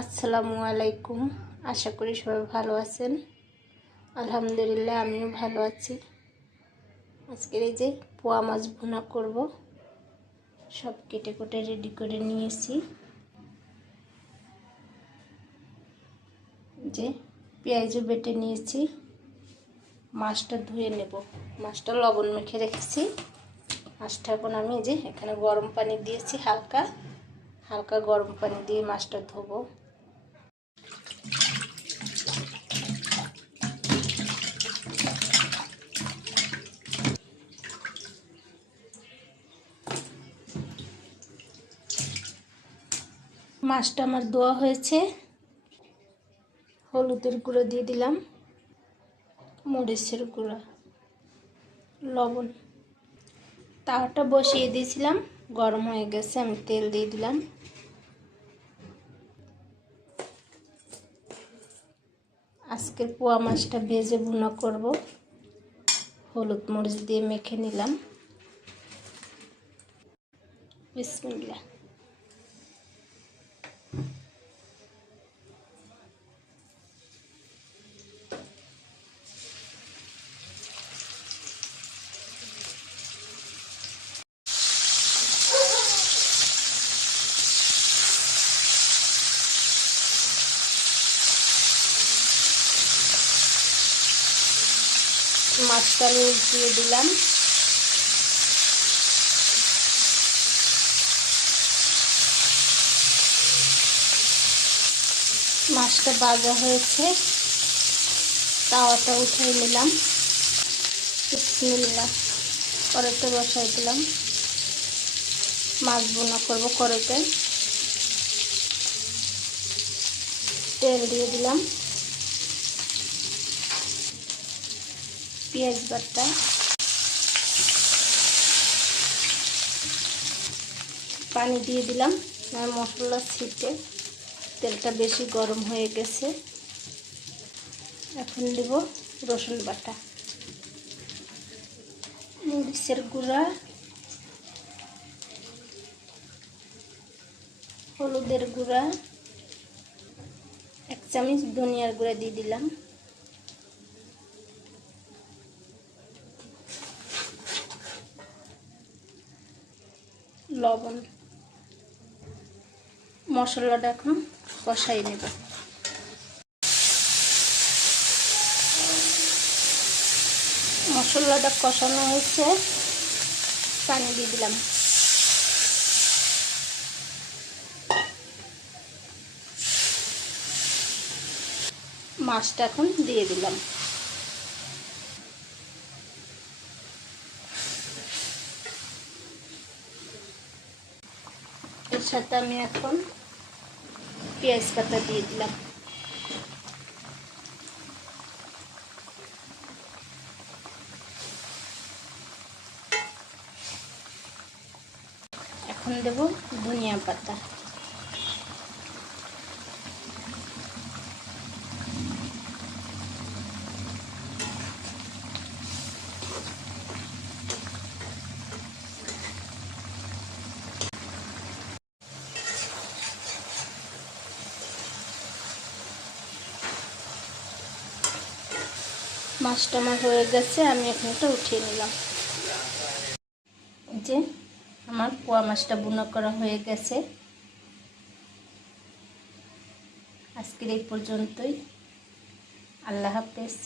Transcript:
আসসালামু আলাইকুম। আশা করি সবাই ভালো আছেন। আলহামদুলিল্লাহ, আমিও ভালো আছি। আজকের এই যে পোয়া মাছ ভুনা করব, সব কেটে কুটে রেডি করে নিয়েছি। যে পেঁয়াজও বেটে নিয়েছি। মাছটা ধুয়ে নেব। মাছটা লবণ মেখে রেখেছি। মাছটা এখন আমি যে এখানে গরম পানি দিয়েছি হালকা। হালকা গরম পানি দিয়ে মাছটা ধোবো। মাছটা আমার ধোয়া হয়েছে। হলুদের গুঁড়ো দিয়ে দিলাম। মরিচের গুঁড়ো। লবণ। তাওয়াটা বসিয়ে দিয়েছিলাম। গরম হয়ে গেছে, আমি তেল দিয়ে দিলাম। আজকের পোয়া মাছটা ভেজে ভুনা করব। হলুদ মরিচ দিয়ে মেখে নিলাম। বিসমিল্লা মাছটা আমি উল্টিয়ে দিলাম। মাছটা বাজা হয়েছে। তাওয়াটা উঠিয়ে নিলাম। নিলাম কড়াইতে বসাই দিলাম। মাছ বোনা করব কড়াইতে। তেল দিয়ে দিলাম। পেঁয়াজ বাটা। পানি দিয়ে দিলাম। মশলা ছিটে তেলটা বেশি গরম হয়ে গেছে। এখন দেব রসুন বাটা। মরিচের গুঁড়া। হলুদের গুঁড়া। এক চামচ ধনিয়ার গুঁড়া দিয়ে দিলাম। লবণ, মশলাটা এখন কষাই নেব। মশলাটা কষানো হয়েছে, পানি দিয়ে দিলাম। মাছটা এখন দিয়ে দিলাম। এর সাথে আমি এখন পেঁয়াজ পাতা দিয়ে দিলাম। এখন দেব ধনিয়া পাতা। মাছটা আমার হয়ে গেছে, আমি এখন এটা উঠিয়ে নিলাম। যে আমার পোয়া মাছটা বুনা করা হয়ে গেছে। আজকের এই পর্যন্তই। আল্লাহ হাফেজ।